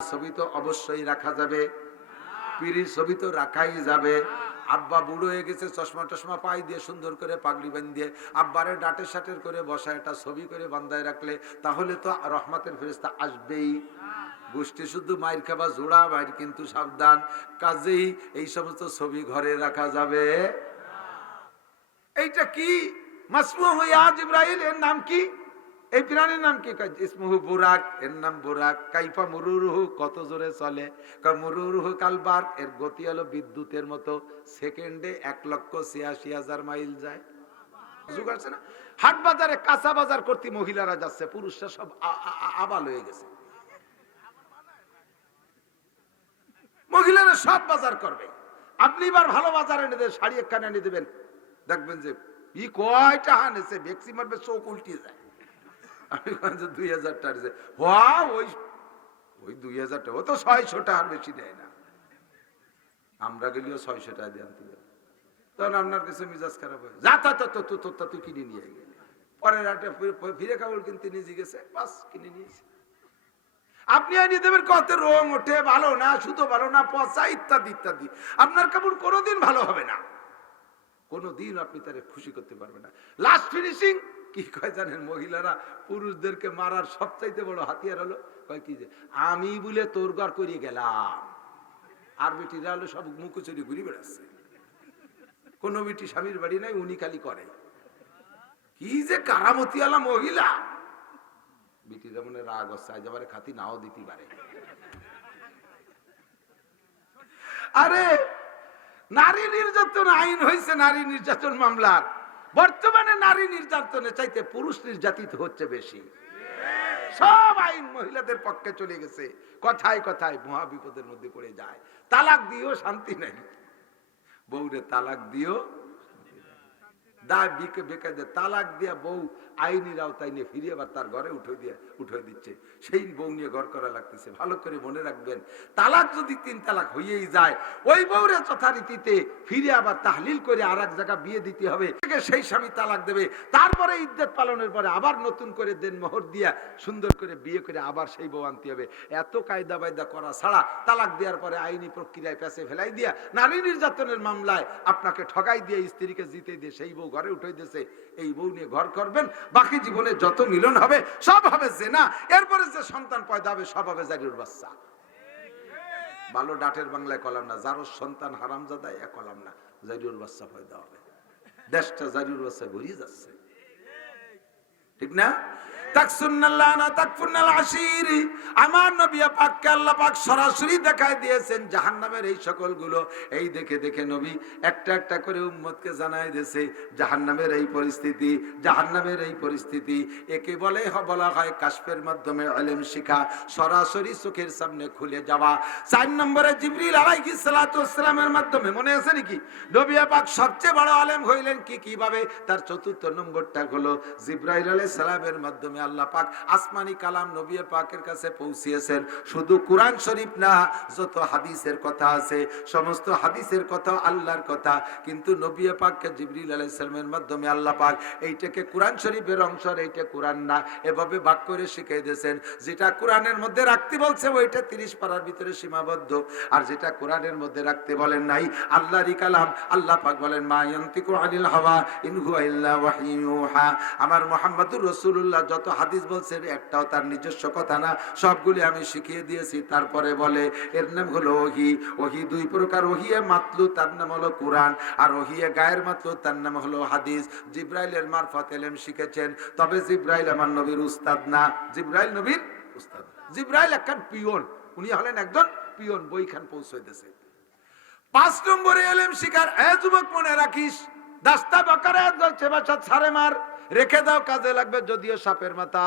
ছবি তো অবশ্যই রাখা যাবে, পীরের ছবি তো রাখাই যাবে। আব্বা বুড়ো হয়ে গেছে, চশমা টশমা পাই দিয়ে সুন্দর করে পাগড়ি বাঁধিয়ে আব্বারে ডাটে সাটের করে বসা একটা ছবি করে বান্ধায় রাখলে তাহলে তো রহমতের ফেরেশতা আসবেই। গোষ্ঠী শুধু মায়ের খাবা জোড়া মায়ের, কিন্তু সাবধান, কাজেই এই সমস্ত ছবি ঘরে রাখা যাবে। এইটা কি মাসমুহু ইয়া জিবরাইল, এর নাম কি? এই প্রাণীর নাম কি? ইসমুহু বুরাক, এর নাম বুরাক। কাইফা মুরুরুহু, কত জোরে চলে? মুরুরুহু কালবার, এর গতি হলো বিদ্যুতের মতো, সেকেন্ডে 1,86,000 মাইল যায়। বুঝতে পারছেন না? হাট বাজারে কাঁচা বাজার করতে মহিলারা যাচ্ছে, পুরুষরা সব আবাল হয়ে গেছে। মহিলারা সব বাজার করবে। আপনি এবার ভালো বাজার এনে দেবেন, শাড়ি একখানে এনে দেবেন, দেখবেন যে ই কয়টা আনেছে, ভেক্সি মারবে, চোখ উল্টিয়ে যায়। আমি 2000 টাকা, ওই 2000 টাকা, ও তো 600 টাকার বেশি দেয় না। আমরা গেলেও 600 টাকা দিয়ে আনতে যাবো, তখন আপনার কাছে মিজাজ খারাপ হয়, যা তা তুই কিনে নিয়ে গেলে। পরের হাটে ফিরে কাপড় কিনতে নিজে গেছে, বাস কিনে নিয়েছে। আপনি আনিয়ে দেবেন, কত রং ওঠে, ভালো না, সুতো ভালো না, পচা, ইত্যাদি ইত্যাদি। আপনার কাপড় কোনোদিন ভালো হবে না, কোনোদিন আপনি তারে খুশি করতে পারবেন না। লাস্ট ফিনিশিং কি কয় জানেন? মহিলারা পুরুষদেরকে মারার সবচাইতে বড় হাতিয়ার হলো, কয় কি যে আমি বলে তোর ঘর করিয়ে গেলাম, আর বেটিরা হলো সব মুখোচুরি ঘুরে বেড়াচ্ছে। কোন বেটি স্বামীর বাড়ি নাই, উনি খালি করে। কি যে কারামতি আলা মহিলা! বেটিরা মনে রাগ হচ্ছে, আজ আবার খাতি নাও দিতে পারে। আরে নারী নির্যাতন আইন হয়েছে, নারী নির্যাতন মামলার। বর্তমানে নারী নির্যাতনের চাইতে পুরুষ নির্যাতিত হচ্ছে বেশি। সব আইন মহিলাদের পক্ষে চলে গেছে। কথায় কথায় মহা বিপদের মধ্যে পড়ে যায়। তালাক দিও শান্তি নেই, বউরে তালাক দিও, তালাক দিয়া বউ আইনের আওতায় নিয়ে ফিরে আবার তার ঘরে উঠে দিচ্ছে, সেই বউ নিয়ে ঘর করা লাগতেছে। ভালো করে মনে রাখবেন, তালাক যদি 3 তালাক হয়েই যায়, ওই বউরে যথারীতিতে ফিরে আবার তাহলিল করে আর এক জায়গা বিয়ে দিতে হবে। সেই স্বামী তালাক দেবে, তারপরে ইদ্যত পালনের পরে আবার নতুন করে দেনমোহর দিয়া সুন্দর করে বিয়ে করে আবার সেই বউ আনতে হবে। এত কায়দা বায়দা করা ছাড়া তালাক দেওয়ার পরে আইনি প্রক্রিয়ায় পেছে ফেলাই দিয়া নারী নির্যাতনের মামলায় আপনাকে ঠগাই দিয়ে স্ত্রীকে জিতে দিয়ে সেই বউ ঘরে উঠে দিয়েছে। এই বউ নিয়ে ঘর করবেন, বাকি জীবনে যত মিলন হবে সব হবে জেনা। এরপরে যে সন্তান পয়দা হবে সব হবে জারির বাচ্চা। ভালো ডাটের বাংলায় কলাম না, যার সন্তান হারামজাদা, এক কলাম না, জারির বাচ্চা পয়দা হবে। দেশটা জারির বাচ্চা ঘুরিয়ে যাচ্ছে, ঠিক না? আমার নবী পাককে আল্লাহ পাক সরাসরি দেখায় দিয়েছেন জাহান্নামের এই সকল গুলো। এই দেখে দেখে নবী একটা একটা করে উম্মতকে জানাই দিয়েছে জাহান্নামের এই পরিস্থিতি, জাহান্নামের এই পরিস্থিতি। একে বলা হয় কাশফের মাধ্যমে ইলম শিখা, সরাসরি চোখের সামনে খুলে যাওয়া। 4 নম্বরে জিবরিল আলাইহিস সালাতু ওয়াস সালামের মাধ্যমে, মনে আছে নাকি? নবী পাক সবচেয়ে বড় আলেম হইলেন কিভাবে? তার 4র্থ নম্বরটা হলো জিবরাইল আলাইহিস সালামের মাধ্যমে আল্লাহ পাক আসমানি কালাম নবী পাকের কাছে পৌঁছিয়েছেন। শুধু কোরআন শরীফ না, যত হাদিসের কথা আছে সমস্ত হাদিসের কথা আল্লাহর কথা, কিন্তু নবী পাককে জিবরিল আলাইহিস সালামের মাধ্যমে আল্লাহ পাক এইটাকে কোরআন শরীফের অংশ, এইটা কোরআন না, এভাবে ভাগ করে শিখিয়ে দিয়েছেন। যেটা কোরআনের মধ্যে রাখতে বলছে ওইটা 30 পারার ভিতরে সীমাবদ্ধ, আর যেটা কোরআনের মধ্যে রাখতে বলেন নাই আল্লাহরই কালাম। আল্লাহ পাক বলেন মা ইয়ানতিকু আনিল হাওয়া ইন হুয়া ইল্লা ওয়াহয়ুন ইউহা। আমার মুহাম্মদুর রাসূলুল্লাহ যত হাদিস বলছেন একটাও তার নিজস্ব কথা না, সবগুলি আমি শিখিয়ে দিয়েছি। তারপরে বলে এর নাম হলো ওহী। ওহী 2 প্রকার, ওহিয়ে মাতলু তার নাম হলো কোরআন, আর ওহিয়ে গায়ের মাতলু তার নাম হলো হাদিস। জিবরাইলের মারফত ইলম শিখেছেন, তবে জিবরাইল আমার নবীর উস্তাদ না। জিবরাইল নবীর উস্তাদ, জিবরাইল একজন পিয়ন, উনি হলেন একজন পিয়ন, বইখান পৌঁছাইতেছে। 5 নম্বরে ইলম শিখার, এ যুবক মনে রাখিস, দাস্তা বাকারে ছাড়ে মার, রেখে দাও, কাজে লাগবে। যদিও সাপের মাথা,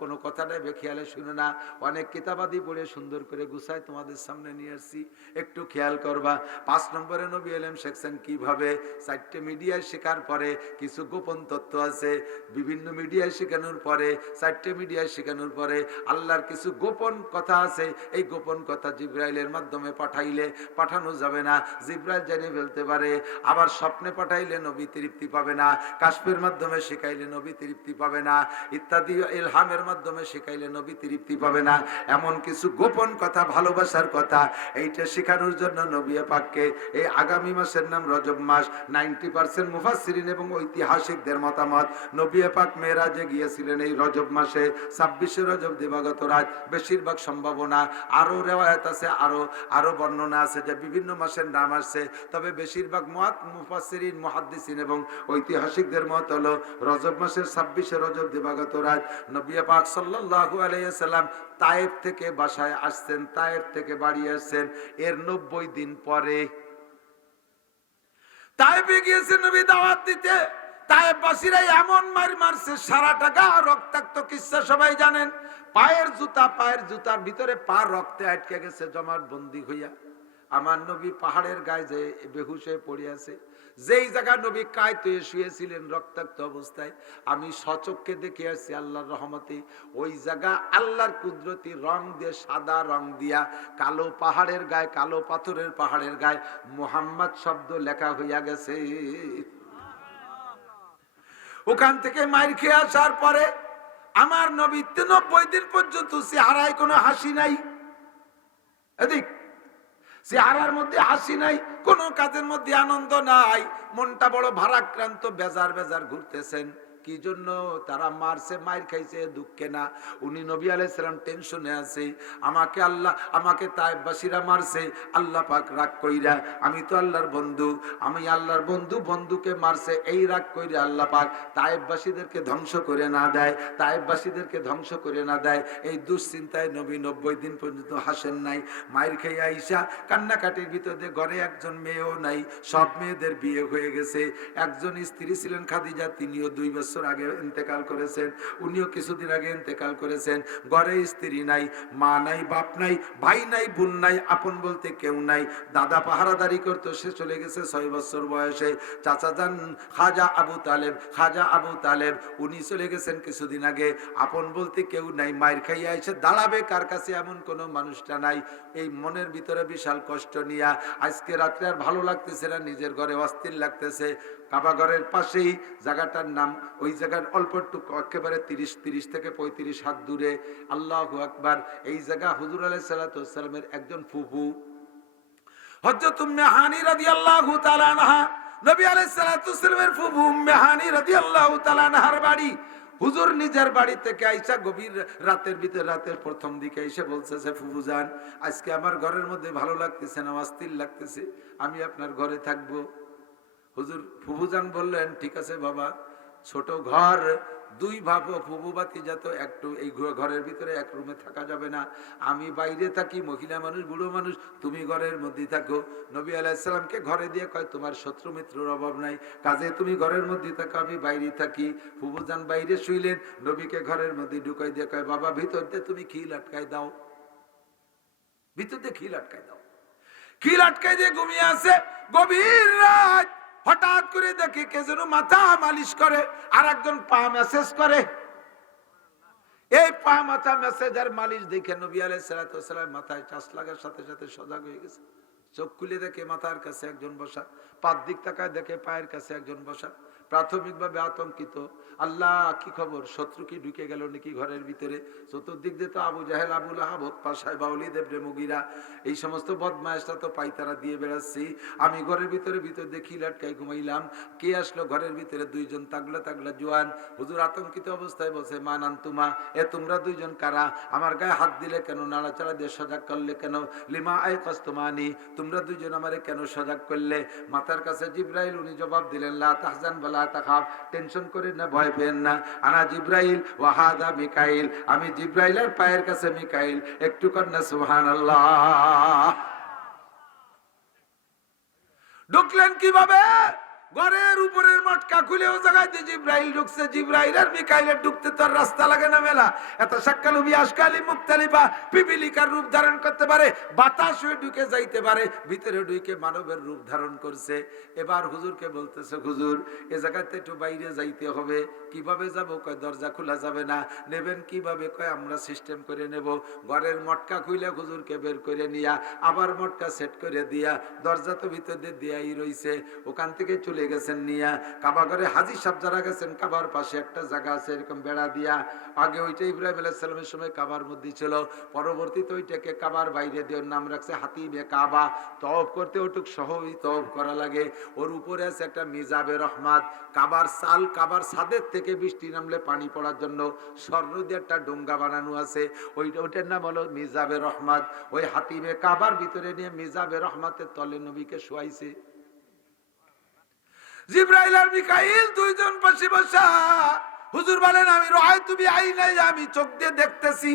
কোনো কথা নেই, বেখেয়ালে শুনে না। অনেক কিতাবাদি পড়ে সুন্দর করে গুছায় তোমাদের সামনে নিয়ে আসছি, একটু খেয়াল করবা। 5 নম্বরে নবী ইলম শিখছেন কিভাবে? 4টে মিডিয়ায় শেখার পরে কিছু গোপন তথ্য আছে, বিভিন্ন মিডিয়ায় শেখানোর পরে, 4টে মিডিয়ায় শেখানোর পরে আল্লাহর কিছু গোপন কথা আছে। এই গোপন কথা জিবরাইলের মাধ্যমে পাঠানো যাবে না, জিবরাইল জেনে ফেলতে পারে। আবার স্বপ্নে পাঠাইলে নবী তৃপ্তি পাবে না, কাশফের মাধ্যমে মাধ্যমে শিখাইলে নবী তৃপ্তি পাবে না, ইত্যাদি ইলহামের মাধ্যমে শিখাইলে নবী তৃপ্তি পাবে না, এমন কিছু গোপন কথা, ভালোবাসার কথা, এইটা শেখানোর জন্য নবী পাককে এই আগামী মাসের নাম রজব মাস। 90% মুফাসসিরিন এবং ঐতিহাসিকদের মতামত নবী পাক মেরাজে গিয়েছিলেন এই রজব মাসে, 26শে রজব দিবাগত রাত। বেশিরভাগ সম্ভাবনা, আরো রেওয়ায়াত আছে, আরো বর্ণনা আছে যে বিভিন্ন মাসের নাম আসছে, তবে বেশিরভাগ মুফাসসিরিন, মুহাদ্দিসিন এবং ঐতিহাসিকদের মত হলো রজব মাসের 26শে রজব দিবাগত রাত নবী পাক সাল্লাল্লাহু আলাইহি সাল্লাম তায়েফ থেকে বাসায় আসছেন, তায়েফ থেকে বাড়ি আসছেন এর 90 দিন পরে। তায়েফে গিয়েছেন নবী দাওয়াত দিতে, তায়েফবাসীরা এমন মার মারছে, সারাটা গা রক্তাক্ত, কিচ্ছা সবাই জানেন। পায়ের জুতার ভিতরে পা রক্তে আটকে গেছে জমাট বন্দী হইয়া। আমার নবী পাহাড়ের গায়ে যে বেহুশ হয়ে পড়ে আছে, যেই জায়গায় নবী কায়তে শুয়েছিলেন রক্তাক্ত অবস্থায়, আমি সচক্ষে দেখে আসছি আল্লাহর রহমতে। ওই জায়গা আল্লাহর কুদরতি রং দিয়ে, সাদা রং দিয়া, কালো পাহাড়ের গায়ে, কালো পাথরের পাহাড়ের গায়ে মুহাম্মদ শব্দ লেখা হইয়া গেছে। ওখান থেকে মাইর খেয়ে আসার পরে আমার নবী 90 দিন পর্যন্ত চেহারায় কোনো হাসি নাই, এদিক চেহারার মধ্যে হাসি নাই, কোন কাজের মধ্যে আনন্দ নাই, মনটা বড় ভারাক্রান্ত, বেজার বেজার ঘুরতেছেন। কি জন্য? তারা মারছে, মাইর খাইছে, দুঃখে না। উনি নবী আলাইহিস সালাম টেনশনে আছে, আমাকে তায়েফবাসীরা মারছে, আল্লাহ পাক রাগ কইরা, আমি তো আল্লাহর বন্ধু, আমি আল্লাহর বন্ধু, বন্ধুকে মারছে, এই রাগ কইরা আল্লাহ পাক তায়েফবাসীদেরকে ধ্বংস করে না দেয়, তায়েফবাসীদেরকে ধ্বংস করে না দেয়, এই দুশ্চিন্তায় নবী 90 দিন পর্যন্ত হাসেন নাই। মাইর খেয়ে আইসা কান্নাকাটির ভিতরে, ঘরে একজন মেয়েও নাই, সব মেয়েদের বিয়ে হয়ে গেছে। একজন স্ত্রী ছিলেন খাদিজা, তিনিও 2 বছর আগে ইন্তেকাল করেছেন, উনিও কিছুদিন আগে ইন্তেকাল করেছেন। ঘরে স্ত্রী নাই, মা নাই, বাপ নাই, ভাই নাই, বোন নাই, আপন বলতে কেউ নাই। দাদা পাহারাদারি করতো, সে চলে গেছে 6 বছর বয়সে। চাচা যান খাজা আবু তালেব, উনি চলে গেছেন কিছুদিন আগে। আপন বলতে কেউ নাই, মায়ের খাইয়া এসে দাঁড়াবে কার কাছে, এমন কোনো মানুষটা নাই। এই মনের ভিতরে বিশাল কষ্ট নিয়া আজকে রাত্রে আর ভালো লাগতেছে না, নিজের ঘরে অস্থির লাগতেছে। কাবা ঘরের পাশেই জায়গাটার নাম, ওই জায়গার অল্পটুকু, একেবারে 30 থেকে 35 হাত দূরে, আল্লাহু আকবার, এই জায়গা হুজুর আলাইহিস সালাতু ওয়াস সালামের একজন ফুফু হযরত উম্মে হানি রাদিয়াল্লাহু তাআলা আনহা, নবী আলাইহিস সালাতু ওয়াস সালামের ফুফু উম্মে হানি রাদিয়াল্লাহু তাআলা আনহার বাড়ি। হুজুর নিজের বাড়ি থেকে আইসা গভীর রাতের ভিতরে, রাতের প্রথম দিকে এসে বলছে, ফুফু যান, আজকে আমার ঘরের মধ্যে ভালো লাগতেছে না, অস্থির লাগতেছে, আমি আপনার ঘরে থাকবো। হুজুর ফুফুজান বললেন, ঠিক আছে বাবা, ছোট ঘর, 2 ভাবো ফুফু বাতি যত, একটু এই ঘরের ভিতরে এক রুমে থাকা যাবে না, আমি বাইরে থাকি, মহিলা মানুষ, বুড়ো মানুষ, তুমি ঘরের মধ্যে থাকো। নবী আলাইহিস সালামকে ঘরে দিয়ে কয়, তোমার শত্রু মিত্রর অভাব নাই, কাজে তুমি ঘরের মধ্যে থাকো, আমি বাইরে থাকি। ফুফুজান বাইরে শুইলেন, নবীকে ঘরের মধ্যে ঢুকাই দিয়ে কয়, বাবা ভিতর দিয়ে তুমি খিল আটকাই দাও, ভিতর দিয়ে খিল আটকাই দাও। খিল আটকাই দিয়ে ঘুমিয়ে আছে। গভীর রাত, হঠাৎ করে দেখে কে যেন মাথা মালিশ করে আর একজন পা মেসেজ করে। এই পা মাথা মেসেজ আর মালিশ দেখে নবী আলাইহিস সালাতু ওয়াস সালাম মাথায় চাষ লাগার সাথে সাথে সজাগ হয়ে গেছে। চোখ খুলে দেখে মাথার কাছে একজন বসা, পাঁচ দিক তাকায় দেখে পায়ের কাছে একজন বসা। প্রাথমিকভাবে আতঙ্কিত, আল্লাহ কি খবর, শত্রু কি ঢুকে গেল নাকি ঘরের ভিতরে? চতুর্দিক দিয়ে তো আবু জাহেল, আবু লাহাব, উতবা, সাইবা, ওয়ালিদ ইবনে মুগিরা, এই সমস্ত বদমায়েশরা তো পাইতারা দিয়ে বেড়াচ্ছি। আমি ঘরের ভিতরে দেখি লাটকাই ঘুমাইলাম, কে আসলো ঘরের ভিতরে? 2 জন তাগলা জোয়ান। হুজুর আতঙ্কিত অবস্থায় বলছে, মা নান্তুমা, তোমরা 2 জন কারা? আমার গায়ে হাত দিলে কেন? নাড়াচাড়া দিয়ে সজাগ করলে কেন? লিমা আইকাসতুমানি, তোমরা 2 জন আমারে কেন সজাগ করলে? মাথার কাছে জিবরাইল, উনি জবাব দিলেন, লা তাহজান ওয়ালা তাখাফ, টেনশন করেন না, ভয় পেন না, আনা জিবরাইল ওয়া হাদা মিকাইল, আমি জিবরাইল আর পায়ের কাছে মিকাইল। একটু কন্যা সুবহানাল্লাহ। ঢুকলেন কিভাবে? ঘরের উপরের মটকা খুলে ও জায়গায় দিয়ে জিবরাইল ঢুকছে। জিবরাইল আর মিকাইলের ঢুকতে তো আর রাস্তা লাগে না মেলা, এত শাক্কালু বিআশকালি মুখতালিফা, পিপিলিকার রূপ ধারণ করতে পারে, বাতাস হয়ে ঢুকে যাইতে পারে, ভিতরে ঢুকে মানবের রূপ ধারণ করছে। এবার হুজুরকে বলতেছে, হুজুর এ জায়গাতে একটু বাইরে যাইতে হবে। কিভাবে যাব? কয় দরজা খোলা যাবে না। নেবেন কিভাবে? কয় আমরা সিস্টেম করে নেব। ঘরের মটকা খুইলে হুজুরকে বের করে নিয়া আবার মটকা সেট করে দিয়া, দরজা তো ভিতর দিয়ে দিয়াই রইছে, ওখান থেকে চলে তুলে গেছেন নিয়া কাবা ঘরে। হাজী সাহেব যারা গেছেন কাবার পাশে একটা জায়গা আছে এরকম বেড়া দিয়া, আগে ওইটা ইব্রাহিম আলাইহিস সালামের সময় কাবার মধ্যে ছিল, পরবর্তীতে ওইটাকে কাবার বাইরে দিয়ে নাম রাখছে হাতিমে কাবা। তওয়াফ করতে ওটুক সহই তওয়াফ করা লাগে। ওর উপরে আছে একটা মিজাবে রহমাত, কাবার সাল, কাবার ছাদের থেকে বৃষ্টি নামলে পানি পড়ার জন্য স্বর্ণ দিয়ে একটা ডোঙ্গা বানানো আছে, ওইটার নাম হলো মিজাবে রহমাত। ওই হাতিমে কাবার ভিতরে নিয়ে মিজাবে রহমাতের তলে নবীকে শোয়াইছে। জিবরাইল আর মিকাইল দুইজন পাশে বসা। হুজুর বলেন আমি রাআইতু বিআইনাই, আমি চোখ দিয়ে দেখতেছি,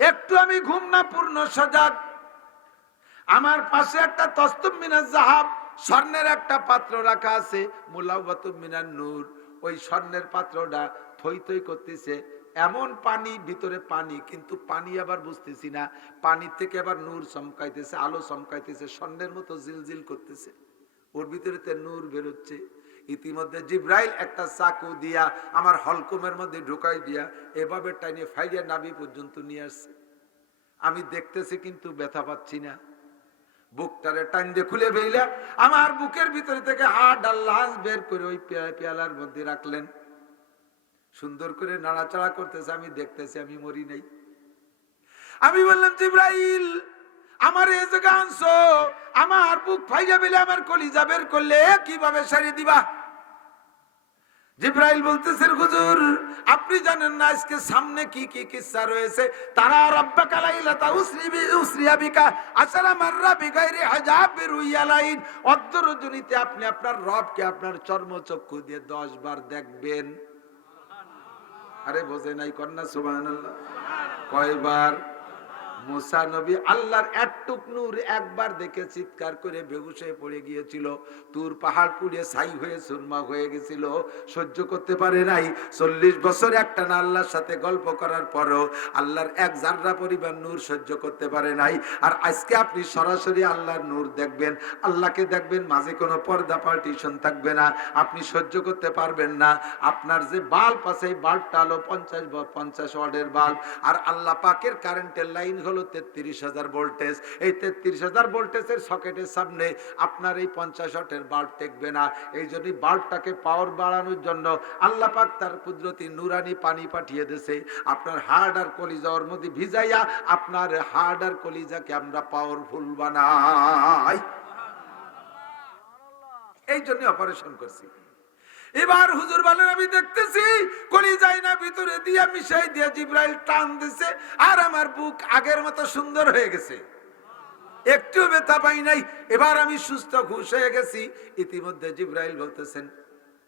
একটু আমি ঘুম না পূর্ণ সজাগ। আমার পাশে একটা তসতুম মিনাজ যাহাব, স্বর্ণের একটা পাত্র রাখা আছে, মুলাওয়াতুম মিনান নূর। ওই স্বর্ণের পাত্রটা থই থই করতেছে, এমন পানি, ভিতরে পানি, কিন্তু পানি আবার বুঝতেছি না, পানির থেকে আবার নূর চমকাইতেছে, আলো চমকাইতেছে, স্বর্ণের মতো জিলজিল করতেছে, ওর ভিতরে নূর বেরোচ্ছে। ইতিমধ্যে জিব্রাইল একটা চাকু দিয়া আমার হলকুমের মধ্যে ঢুকাই দিয়া এভাবে টাইনে ফাইরিয়া নাভি পর্যন্ত নিয়ে আসছে। আমি দেখতেছি কিন্তু ব্যথা পাচ্ছি না। বুকটারে টাইন দিয়ে খুলে বেইলা আমার বুকের ভিতরে থেকে হাড় আর লাশ বের করে ওই পেয়ালার মধ্যে রাখলেন। সুন্দর করে নাড়াচাড়া করতেছে, আমি দেখতেছি আমি মরি নাই। আমি বললাম জিব্রাইল আমার এই জায়গা আনছো, আমার বুক ফাইয়া বেলে আমার কলিজা বের করলে কিভাবে সারি দিবা? জিব্রাইল বলতেছেন হুজুর আপনি জানেন না আজকে সামনে কি কি কিসসা রয়েছে। তারা রাব্বাকা লাইলাতা উসরিয়া বিকা আশরা মাররা বিগাইরি হিজাব বিরুয়ালাইন, অদ্দরজনীতে আপনি আপনার রবকে আপনার চর্মচক্ষু দিয়ে 10 বার দেখবেন। আরে বোঝে নাই কন্যা সুবহানাল্লাহ। কয়বার? মুসা নবী আল্লাহর একটুক নূর একবার দেখে চিৎকার করে বেহুশ হয়ে পড়ে গিয়েছিল। তুর পাহাড় পুড়ে ছাই হয়ে সুরমা হয়ে গেছিল, সহ্য করতে পারে নাই। 40 বছর একটানা আল্লাহর সাথে গল্প করার পরও আল্লাহর এক জাররা পরিমাণ নূর সহ্য করতে পারে নাই। আর আজকে আপনি সরাসরি আল্লাহর নূর দেখবেন, আল্লাহকে দেখবেন, মাঝে কোনো পর্দা পার্টিশন থাকবে না, আপনি সহ্য করতে পারবেন না। আপনার যে বাল্ব আছে এই বাল্বটা হলো 50 ওয়াটের বাল্ব, আর আল্লাহ পাকের কারেন্টের লাইন হলো 33,000 ভোল্টেজ। এই 33,000 ভোল্টেজের সকেটের সামনে আপনার এই 50 ওয়াটের বাল্ব টেকবে না। এই জন্য বাল্বটাকে পাওয়ার বাড়ানোর জন্য আল্লাহ পাক তার কুদরতি নুরানি পানি পাঠিয়ে দিয়েছে, আপনার হার্ট আর কলিজা ওর মধ্যে ভিজাইয়া আপনার হার্ট আর কলিজাকে আমরা পাওয়ারফুল বানাই। এই জন্য অপারেশন করছি। এবার হুজুর বলেন আমি দেখতেছি কলিজায় না ভিতরে দিয়া মিশাই দিয়া জিব্রাইল টান দিছে, আর আমার বুক আগের মতো সুন্দর হয়ে গেছে, একটু ব্যথা পাই নাই। এবার আমি সুস্থ খুশ হয়ে গেছি। ইতিমধ্যে জিব্রাইল বলতেছেন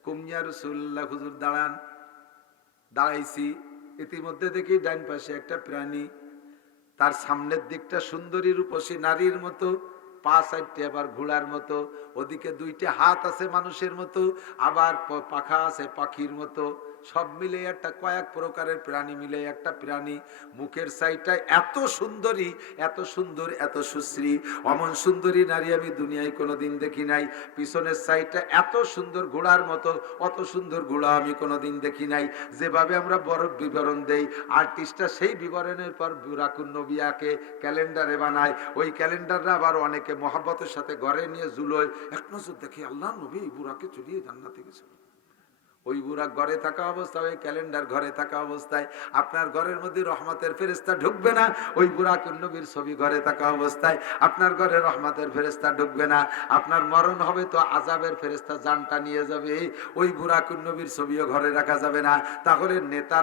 কুম ইয়া রাসূলুল্লাহ, হুজুর দাঁড়ান। দাঁড়াইছি, ইতিমধ্যে দেখি ডান পাশে একটা প্রাণী, তার সামনের দিকটা সুন্দরী রূপসী নারীর মতো, পা চারটে আবার ঘোড়ার মতো, ওদিকে 2টা হাত আছে মানুষের মতো, আবার পাখা আছে পাখির মতো, সব মিলে একটা কয়েক প্রকারের প্রাণী মিলে একটা প্রাণী। মুখের সাইডটা এত সুন্দরী, এত সুন্দর, এত সুশ্রী, অমন সুন্দরী নারী আমি দুনিয়ায় কোনোদিন দেখি নাই। পিছনের সাইডটা এত সুন্দর ঘোড়ার মতো, অত সুন্দর ঘোড়া আমি কোনোদিন দেখি নাই। যেভাবে আমরা বড় বিবরণ দেই, আর্টিস্টরা সেই বিবরণের পর বুরাকুন নবিয়াকে ক্যালেন্ডারে বানায়। ওই ক্যালেন্ডাররা আবার অনেকে মহব্বতের সাথে ঘরে নিয়ে ঝুলোয়। এক নজর দেখি আল্লাহ নবী এই বুড়াকে চলিয়ে জান্নাতে গেছিল। ওই বুড়া ঘরে থাকা অবস্থায়, ওই ক্যালেন্ডার ঘরে থাকা অবস্থায় আপনার ঘরের মধ্যে রহমতের ফেরেশতা ঢুকবে না। ওই বুরাকুন নবীর ছবি ঘরে থাকা অবস্থায় আপনার ঘরে রহমতের ফেরেশতা ঢুকবে না। আপনার মরণ হবে তো আযাবের ফেরেশতা জানটা নিয়ে যাবে। ওই বুরাকুন নবীর ছবিও ঘরে রাখা যাবে না। তাহলে নেতার